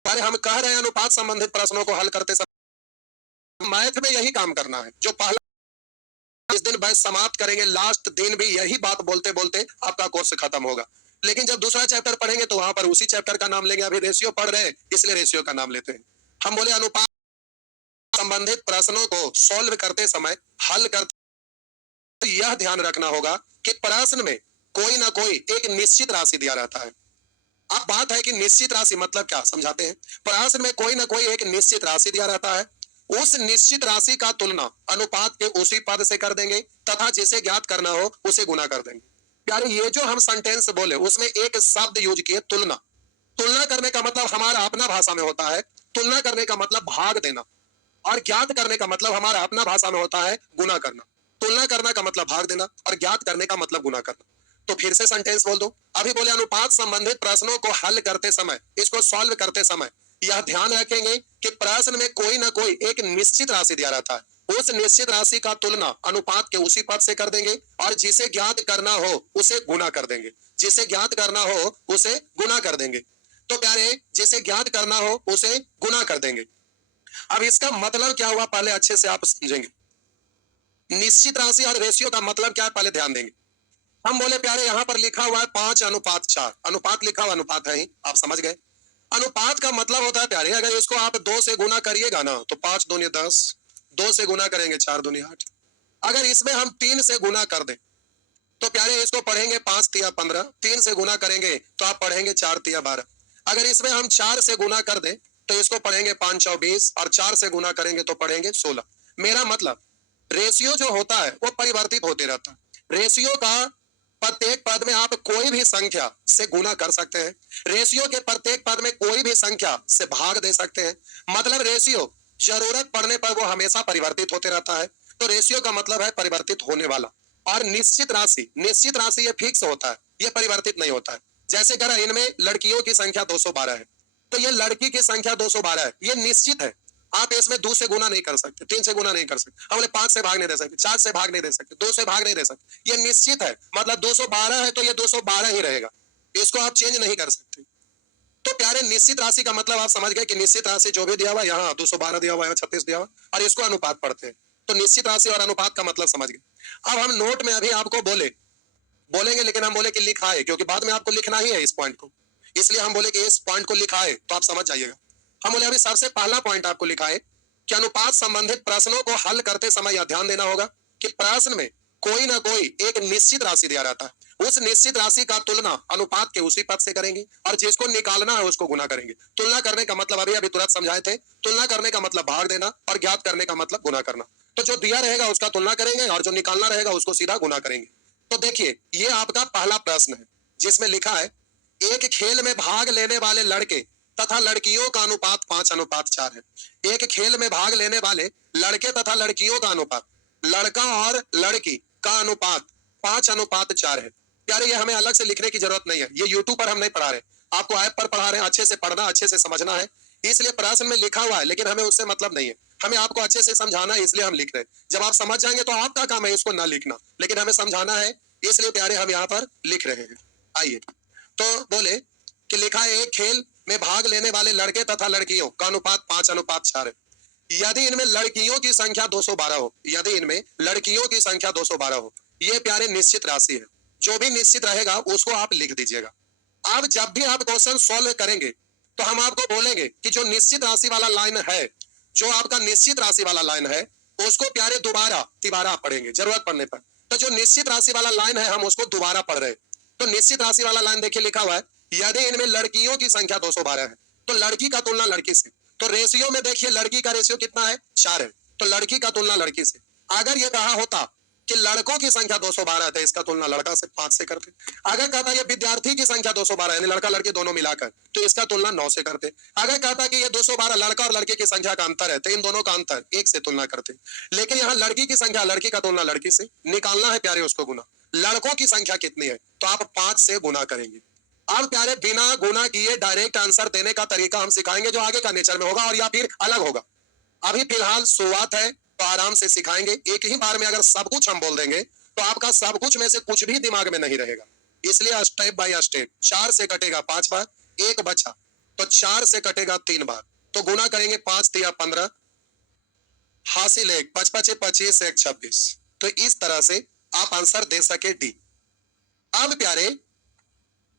अरे हम कह रहे हैं अनुपात संबंधित प्रश्नों को हल करते समय मैथ में यही काम करना है। जो पहला इस दिन बैच समाप्त करेंगे, लास्ट दिन भी यही बात बोलते बोलते आपका कोर्स खत्म होगा। लेकिन जब दूसरा चैप्टर पढ़ेंगे तो वहां पर उसी चैप्टर का नाम लेंगे। अभी रेशियो पढ़ रहे हैं इसलिए रेशियो का नाम लेते हैं। हम बोले अनुपात संबंधित प्रश्नों को सॉल्व करते समय, हल करते, तो यह ध्यान रखना होगा कि प्रश्न में कोई ना कोई एक निश्चित राशि दिया रहता है। अब बात है कि निश्चित राशि मतलब क्या, समझाते हैं। प्रश्न में कोई ना कोई एक निश्चित राशि दिया रहता है, उस निश्चित राशि का तुलना अनुपात के उसी पद से कर देंगे तथा जिसे ज्ञात करना हो उसे गुना कर देंगे। प्यारे ये जो हम सेंटेंस बोले उसमें एक शब्द यूज किए तुलना, तुलना करने का मतलब हमारा अपना भाषा में होता है तुलना करने का मतलब भाग देना, और ज्ञात करने का मतलब हमारा अपना भाषा में होता है गुना करना। तुलना करना का मतलब भाग देना और ज्ञात करने का मतलब गुना करना। तो फिर से सेंटेंस बोल दो। अभी बोले अनुपात संबंधित प्रश्नों को हल करते समय, इसको सॉल्व करते समय यह ध्यान रखेंगे कि प्रश्न में कोई ना कोई एक निश्चित राशि दिया रहता है। उस निश्चित राशि का तुलना अनुपात के उसी पद से कर देंगे और जिसे ज्ञात करना हो उसे गुना कर देंगे। जिसे ज्ञात करना हो उसे गुना कर देंगे। तो प्यारे, जिसे ज्ञात करना हो उसे गुना कर देंगे। अब इसका मतलब क्या हुआ पहले अच्छे से आप समझेंगे। निश्चित राशि और रेशियो का मतलब क्या है पहले ध्यान देंगे। हम बोले प्यारे यहां पर लिखा हुआ है 5:4, अनुपात लिखा हुआ अनुपात है ही, आप समझ गए। अनुपात का मतलब होता है प्यारे, अगर इसको आप 2 से गुना करिएगा ना तो 5 दूनी 10, 2 से गुना करेंगे 4 दूनी 8। अगर इसमें हम 3 से गुना कर दें तो प्यारे इसको पढ़ेंगे 5 तिया 15, 3 से गुना करेंगे तो आप पढ़ेंगे 4 तिया 12। अगर इसमें हम 4 से गुना कर दें तो इसको पढ़ेंगे 5 चौ 20 और 4 से गुना करेंगे तो पढ़ेंगे 16। मेरा मतलब रेशियो जो होता है वो परिवर्तित होते रहता है। रेशियो का प्रत्येक पद में आप कोई भी संख्या से गुना कर सकते हैं। रेशियो के प्रत्येक पद में कोई भी संख्या से भाग दे सकते हैं। मतलब रेशियो जरूरत पड़ने पर वो हमेशा परिवर्तित होते रहता है। तो रेशियो का मतलब है परिवर्तित होने वाला। और निश्चित राशि ये फिक्स होता है, ये परिवर्तित नहीं होता है। जैसे अगर इनमें लड़कियों की संख्या 212 है तो ये लड़की की संख्या 212 है, ये निश्चित है। आप इसमें 2 से गुना नहीं कर सकते, 3 से गुना नहीं कर सकते, हम 5 से भाग नहीं दे सकते, 4 से भाग नहीं दे सकते, 2 से भाग नहीं दे सकते। ये निश्चित है, मतलब 212 है तो ये 212 ही रहेगा, इसको आप चेंज नहीं कर सकते। तो प्यारे, निश्चित राशि का मतलब आप समझ गए कि निश्चित राशि जो भी दिया हुआ यहाँ 212 दिया हुआ है, 36 दिया हुआ, और इसको अनुपात पढ़ते हैं। तो निश्चित राशि और अनुपात का मतलब समझ गए। अब हम नोट में अभी आपको बोलेंगे, लेकिन हम बोले कि लिखा है, क्योंकि बाद में आपको लिखना ही है इस पॉइंट को, इसलिए हम बोले कि इस पॉइंट को लिखा है तो आप समझ जाइएगा। हम बोले अभी सबसे पहला पॉइंट आपको लिखा है कि अनुपात संबंधित प्रश्नों को हल करते समय यह ध्यान देना होगा कि प्रश्न में कोई ना कोई एक निश्चित राशि दिया रहता है। उस निश्चित राशि का तुलना अनुपात के उसी पद से करेंगे और जिसको निकालना है उसको गुना करेंगे। तुलना करने का मतलब अभी तुरंत समझाए थे, तुलना करने का मतलब भाग देना और ज्ञात करने का मतलब गुना करना। तो जो दिया रहेगा उसका तुलना करेंगे और जो निकालना रहेगा उसको सीधा गुना करेंगे। तो देखिए, ये आपका पहला प्रश्न है जिसमें लिखा है एक खेल में भाग लेने वाले लड़के तथा लड़कियों का अनुपात 5:4 है। एक खेल में भाग लेने वाले लड़के तथा लड़कियों का अनुपात, लड़का और लड़की का अनुपात 5:4 है। प्यारे, ये हमें अलग से लिखने की जरूरत नहीं है, ये यूट्यूब पर हम नहीं पढ़ा रहे, आपको ऐप पर पढ़ा रहे हैं। अच्छे से पढ़ना, अच्छे से समझना है, इसलिए प्रश्न में लिखा हुआ है, लेकिन हमें उससे मतलब नहीं है। हमें आपको अच्छे से समझाना है, इसलिए हम लिख रहे हैं। जब आप समझ जाएंगे तो आपका काम है इसको ना लिखना, लेकिन हमें समझाना है, इसलिए प्यारे हम यहाँ पर लिख रहे हैं। आइए, तो बोले कि लिखा है एक खेल में भाग लेने वाले लड़के तथा लड़कियों का अनुपात 5:4 है। यदि इनमें लड़कियों की संख्या 212 हो, यदि इनमें लड़कियों की संख्या 212 हो, ये प्यारे निश्चित राशि है। जो भी निश्चित रहेगा उसको आप लिख दीजिएगा। अब जब भी आप क्वेश्चन सॉल्व करेंगे तो हम आपको बोलेंगे कि जो निश्चित राशि वाला लाइन है, जो आपका निश्चित राशि वाला लाइन है, उसको प्यारे दोबारा तिबारा पढ़ेंगे जरूरत पड़ने पर। तो जो निश्चित राशि वाला लाइन है हम उसको दोबारा पढ़ रहे हैं। तो निश्चित राशि वाला लाइन देखिए लिखा हुआ है यदि इनमें लड़कियों की संख्या 212 है तो लड़की का तुलना लड़की से। तो रेशियो में देखिए लड़की का रेशियो कितना है, 4 है, तो लड़की का तुलना लड़की से। अगर ये कहा होता कि लड़कों की संख्या 212 है तो इसका तुलना लड़का से 5 से करते। अगर कहता ये विद्यार्थी की संख्या 212 यानी लड़का लड़की दोनों मिलाकर, तो इसका तुलना 9 से करते। अगर कहता कि ये 212 लड़का और लड़के की संख्या का अंतर है तो इन दोनों का अंतर 1 से तुलना करते। लेकिन यहाँ लड़की की संख्या, लड़की का तुलना लड़की से, निकालना है प्यारे उसको गुना। लड़कों की संख्या कितनी है तो आप 5 से गुना करेंगे। अब प्यारे, बिना गुना किए डायरेक्ट आंसर देने का तरीका हम सिखाएंगे जो आगे का नेचर में होगा और या फिर अलग होगा। अभी फिलहाल शुरुआत है तो आराम से सिखाएंगे। एक ही बार में अगर सब कुछ हम बोल देंगे तो आपका सब कुछ में से कुछ भी दिमाग में नहीं रहेगा, इसलिए स्टेप बाय स्टेप। 4 से कटेगा 5 बार, 1 बचा तो 4 से कटेगा 3 बार, तो गुना करेंगे 5 तिया 15, हासिल 1, 5 5 25, 1 26। तो इस तरह से आप आंसर दे सके डी। अब प्यारे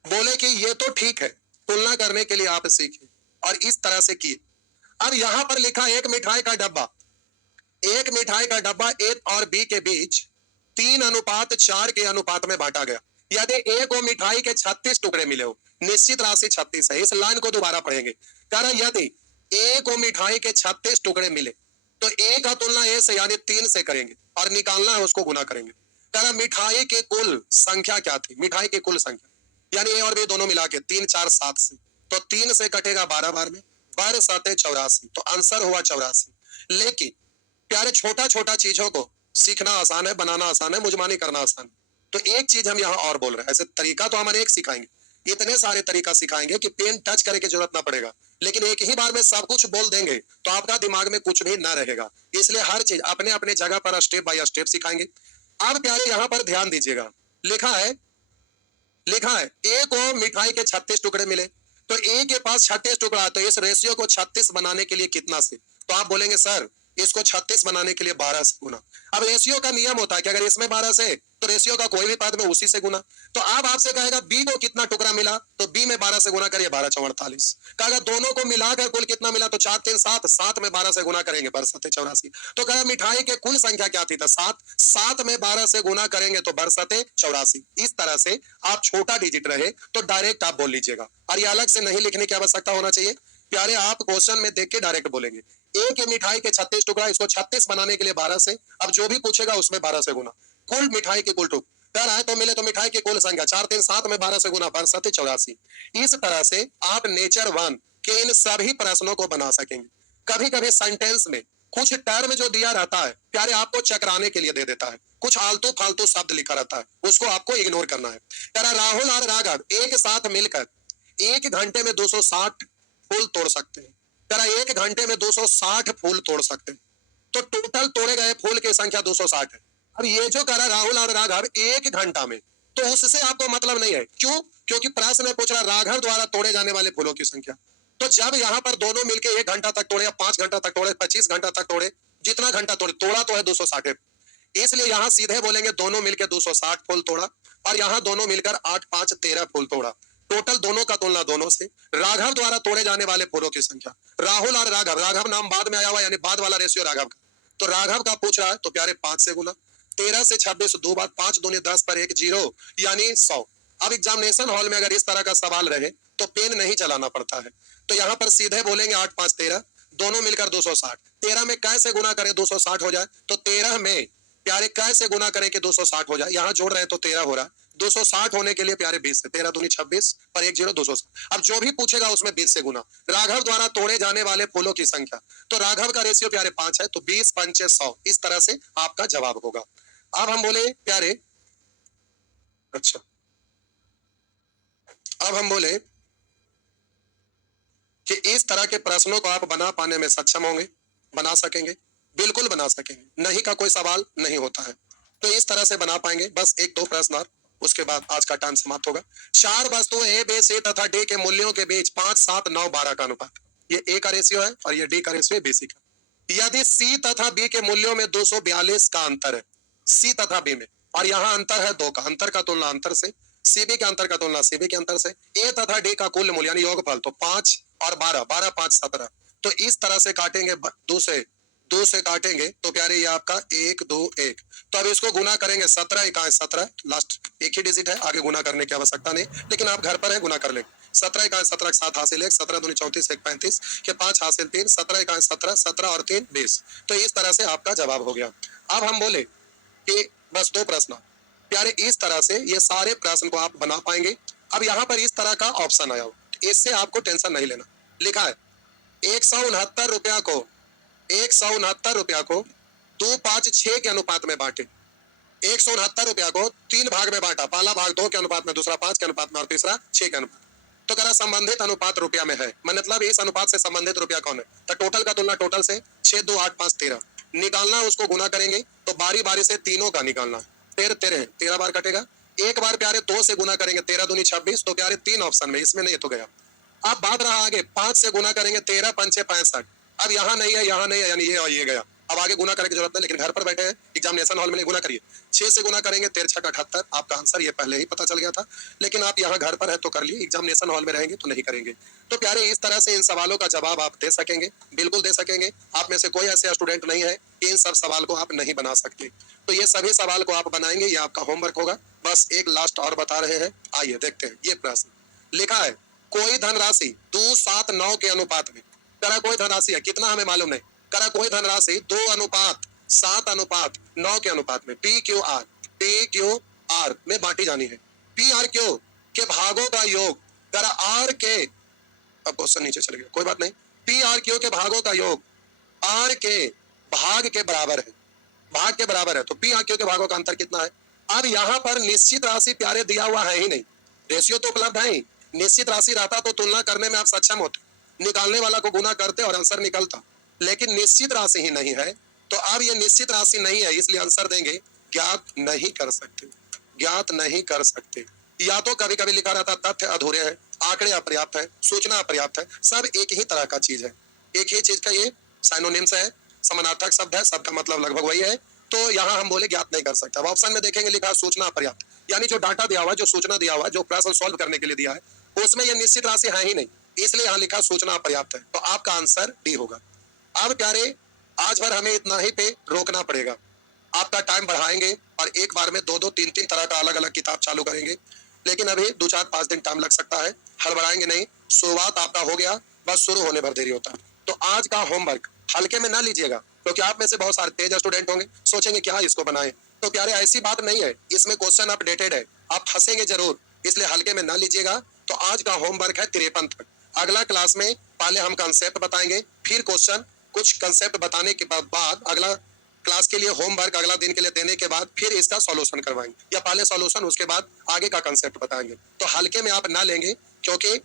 बोले कि ये तो ठीक है, तुलना करने के लिए आप सीखे और इस तरह से किए। अब यहां पर लिखा एक मिठाई का डब्बा, एक मिठाई का डब्बा ए और बी के बीच 3:4 के अनुपात में बांटा गया। यदि ए को मिठाई के 36 टुकड़े मिले हो, निश्चित राशि 36 है। इस लाइन को दोबारा पढ़ेंगे। कह रहा यदि ए को मिठाई के 36 टुकड़े मिले तो ए का तुलना ए से यानी 3 से करेंगे और निकालना है उसको गुना करेंगे। कह रहा मिठाई की कुल संख्या क्या थी, मिठाई की कुल संख्या यानी ए और बी दोनों मिला के 3 4 7 से। तो 3 से कटेगा 12 बार में, बर साते 84, तो आंसर हुआ 84। लेकिन प्यारे छोटा छोटा चीजों को सीखना आसान है, बनाना आसान है, मुजमानी करना आसान है। तो एक चीज हम यहाँ और बोल रहे हैं, ऐसे तरीका तो हम अनेक सिखाएंगे, इतने सारे तरीका सिखाएंगे कि पेन टच करे की जरूरत ना पड़ेगा, लेकिन एक ही बार में सब कुछ बोल देंगे तो आपका दिमाग में कुछ भी ना रहेगा। इसलिए हर चीज अपने अपने जगह पर स्टेप बाय स्टेप सिखाएंगे। अब प्यारे यहाँ पर ध्यान दीजिएगा, लिखा है, लिखा है ए को मिठाई के 36 टुकड़े मिले, तो ए के पास 36 टुकड़ा है, तो इस रेशियो को 36 बनाने के लिए कितना से, तो आप बोलेंगे सर इसको 36 बनाने के लिए 12 से गुना। अब रेशियो का नियम होता है कि अगर इसमें 12 से तो रेशियो का कोई भी पद में उसी से गुना। तो अब आपसे कहेगा बी को कितना टुकड़ा मिला, तो बी में 12 से गुना करिए, 12 चौक 48। कहेगा दोनों को मिलाकर कुल कितना मिला, तो 4 3 7, 7 में 12 से गुना करेंगे, 12 7 84। तो कहा मिठाई के कुल संख्या क्या थी, तो 7, 7 में 12 से गुना करेंगे तो 12 7 84। इस तरह से आप छोटा डिजिट रहे तो डायरेक्ट आप बोल लीजिएगा, और ये अलग से नहीं लिखने की आवश्यकता होना चाहिए। प्यारे आप क्वेश्चन में देख के डायरेक्ट बोलेंगे ए के मिठाई के 36 टुकड़ा, इसको 36 बनाने के लिए 12 से, अब जो भी पूछेगा उसमें 12 से गुना, कुल मिठाई के कुल टुकड़ा है तो मिले तो मिठाई की कुल संख्या 4 3 7 में 12 से गुना, 12 7 84। इस तरह से आप नेचर 1 के इन सभी प्रश्नों को बना सकेंगे। कभी कभी सेंटेंस में कुछ टर्म जो दिया रहता है प्यारे आपको चकराने के लिए दे देता है, कुछ आलतू फालतू शब्द लिखा रहता है, उसको आपको इग्नोर करना है। यार राहुल और राघव एक साथ मिलकर 1 घंटे में 260 फूल तोड़ सकते हैं। जरा 1 घंटे में 260 फूल तोड़ सकते हैं, तो टोटल तोड़े गए फूल की संख्या 260 है। अब ये जो कह रहा राहुल और राघव 1 घंटा में, तो उससे आपको मतलब नहीं है, क्यों? क्योंकि प्रश्न में पूछ रहा राघव द्वारा तोड़े जाने वाले फूलों की संख्या। तो जब यहाँ पर दोनों मिलकर 1 घंटा तक तोड़े या 5 घंटा तक तोड़े, 25 घंटा तक तोड़े, जितना घंटा तोड़े, तोड़ा तो है 260, इसलिए यहाँ सीधे बोलेंगे दोनों मिलकर 260 फूल तोड़ा, और यहाँ दोनों मिलकर 8 5 13 फूल तोड़ा। टोटल दोनों का तुलना दोनों से, राघव द्वारा तोड़े जाने वाले फूलों की संख्या, राहुल और राघव, राघव नाम बाद में आया हुआ यानी बाद वाला रेशियो राघव का, तो राघव का पूछ रहा है तो प्यारे 5 से गुना, 13 से 26 2 बार, 5 दूनी 10 पर 1 0 यानी 100। अब एग्जामिनेशन हॉल में अगर इस तरह का सवाल रहे तो पेन नहीं चलाना पड़ता है, तो यहाँ पर सीधे बोलेंगे 8 5 13, दोनों मिलकर 260, 13 में कैसे गुना करें 260 हो जाए, तो 13 में प्यारे कैसे गुना करें कि 260 हो जाए, यहाँ जोड़ रहे हैं तो 13 हो रहा है, 260 होने के लिए प्यारे 20 से, 13 दूनी 26 पर 1 0 260। अब जो भी पूछेगा उसमें 20 से गुना। राघव द्वारा तोड़े जाने वाले फूलों की संख्या, तो राघव का रेशियो प्यारे 5 है, तो 20 5 100, इस तरह से आपका जवाब होगा। अब हम बोले प्यारे, अच्छा अब हम बोले कि इस तरह के प्रश्नों को आप बना पाने में सक्षम होंगे, बना सकेंगे, बिल्कुल बना सकेंगे, नहीं का कोई सवाल नहीं होता है। तो इस तरह से बना पाएंगे। बस 1 2 प्रश्न और, उसके बाद आज का टाइम समाप्त होगा। 4 वस्तुएं ए बी सी तथा डी के मूल्यों के बीच 5 7 9 12 का अनुपात, ये ए का रेशियो है और ये डी का रेशियो है बी सी का। यदि सी तथा बी के मूल्यों में 242 का अंतर है, सी तथा बी में, और यहाँ अंतर है 2 का, अंतर का तुलना अंतर से, सीबी के अंतर का तुलना सीबी के अंतर से, ए तथा डी का कुल मूल्य यानी योगफल, तो 5 और 12, 12 5 17, तो इस तरह से काटेंगे, 2 से काटेंगे तो प्यारे ये आपका 1 2 1, तो अब इसको गुना करेंगे, 17 इकाई 17, लास्ट एक ही डिजिट है, आगे गुना करने की आवश्यकता नहीं, लेकिन आप घर पर है गुना कर लेंगे। 17 इकाई 17 7 हासिल 1, 17 दूनी 34 1 35 के 5 हासिल 3, 17 इकाई 17, 17 और 3 20, तो इस तरह से आपका जवाब हो गया। अब हम बोले कि बस 2 प्रश्न प्यारे, इस तरह से ये सारे प्रश्न को आप बना पाएंगे। अब यहाँ पर इस तरह का ऑप्शन आया हो, इससे आपको टेंशन नहीं लेना। लिखा है 169 रुपया को 169 रुपया को 2 5 6 के अनुपात में बांटे। 169 रुपया को 3 भाग में बांटा, पहला भाग 2 के अनुपात में, दूसरा 5 के अनुपात में और तीसरा 6 के अनुपात। तो कह रहा संबंधित अनुपात रुपया में है, मतलब इस अनुपात से संबंधित रुपया कौन है, तो टोटल का तुलना टोटल से, 6 2 8 5 13 निकालना, उसको गुना करेंगे तो बारी बारी से तीनों का निकालना, 13 13 13 बार कटेगा, एक बार प्यारे 2 से गुना करेंगे, 13 दूनी 26, तो प्यारे 3 ऑप्शन में, इसमें नहीं तो गया। अब बात रहा आगे 5 से गुना करेंगे, 13 पंचे 65, अब यहाँ नहीं है यहाँ नहीं है, यानी ये और ये गया, अब आगे गुना करने की जरूरत नहीं, लेकिन घर पर बैठे हैं एग्जामिनेशन हॉल में नहीं, गुना करिए। 6 से गुना करेंगे, 13 6 78, आपका आंसर ये पहले ही पता चल गया था, लेकिन आप यहाँ घर पर है तो कर लिए, एग्जामिनेशन हॉल में रहेंगे तो नहीं करेंगे। तो प्यारे इस तरह से इन सवालों का जवाब आप दे सकेंगे, बिल्कुल दे सकेंगे। आप में से कोई ऐसे स्टूडेंट नहीं है कि इन सब सवाल को आप नहीं बना सकते, तो ये सभी सवाल को आप बनाएंगे, ये आपका होमवर्क होगा। बस एक लास्ट और बता रहे हैं, आइए देखते हैं। ये प्रश्न लिखा है, कोई धनराशि 2 7 9 के अनुपात में, करा कोई धनराशि है, कितना हमें मालूम नहीं, करा कोई धनराशि 2 अनुपात 7 अनुपात 9 के अनुपात में पी क्यू आर में बांटी जानी है। पी आर क्यू के भागों का योग, करा आर के अब क्वेश्चन नीचे चले गया, कोई बात नहीं। पी आर क्यू के भागों का योग आर के भाग के बराबर है, भाग के बराबर है, तो पी आर क्यू के भागों का अंतर कितना है? अब यहाँ पर निश्चित राशि प्यारे दिया हुआ है ही नहीं, रेशियो तो उपलब्ध है ही। निश्चित राशि रहता तो तुलना करने में आप सक्षम होते, निकालने वाला को गुना करते और आंसर निकलता, लेकिन निश्चित राशि ही नहीं है। तो अब ये निश्चित राशि नहीं है, इसलिए आंसर देंगे ज्ञात नहीं कर सकते, ज्ञात नहीं कर सकते। या तो कभी कभी लिखा रहता तथ्य अधूरे हैं, आंकड़े अपर्याप्त है, सूचना अपर्याप्त है, सब एक ही तरह का चीज है, एक ही चीज का ये साइनोनिम्स है, समानार्थक शब्द है, सबका मतलब लगभग वही है। तो यहाँ हम बोले ज्ञात नहीं कर सकते। अब ऑप्शन में देखेंगे लिखा सूचना अपर्याप्त, यानी जो डाटा दिया हुआ, जो सूचना दिया हुआ, जो प्रश्न सॉल्व करने के लिए दिया है, उसमें ये निश्चित राशि है ही नहीं, इसलिए यहाँ लिखा सूचना अपर्याप्त है, तो आपका आंसर डी होगा। अब प्यारे आज भर हमें इतना ही पे रोकना पड़ेगा, आपका टाइम बढ़ाएंगे और एक बार में दो दो तीन तीन तरह का अलग अलग किताब चालू करेंगे, लेकिन अभी 2 4 5 दिन टाइम लग सकता है, हड़बड़ाएंगे नहीं, शुरुआत आपका हो गया, बस शुरू होने भर देरी होता है। तो आज का होमवर्क हल्के में ना लीजिएगा, क्योंकि आप में से बहुत सारे तेज स्टूडेंट होंगे, सोचेंगे क्या इसको बनाएं। तो प्यारे ऐसी बात नहीं है, इसमें क्वेश्चन अपडेटेड है, आप फंसेंगे जरूर, इसलिए हल्के में ना लीजिएगा। तो आज का होमवर्क है 53 तक। अगला क्लास में पहले हम कंसेप्ट बताएंगे, फिर क्वेश्चन, कुछ कंसेप्ट बताने के बाद अगला क्लास के लिए होमवर्क अगला दिन के लिए देने के बाद फिर इसका सॉल्यूशन करवाएंगे, या पहले सॉल्यूशन उसके बाद आगे का कंसेप्ट बताएंगे। तो हल्के में आप ना लेंगे, क्योंकि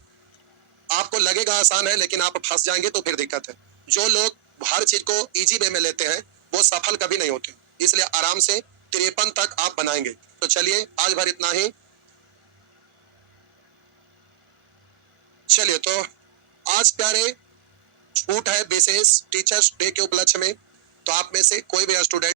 आपको लगेगा आसान है, लेकिन आप फंस जाएंगे तो फिर दिक्कत है। जो लोग हर चीज को इजी वे में लेते हैं वो सफल कभी नहीं होते, इसलिए आराम से 53 तक आप बनाएंगे। तो चलिए आज भर इतना ही। चलिए तो आज प्यारे छूट है विशेष टीचर्स डे के उपलक्ष्य में, तो आप में से कोई भी स्टूडेंट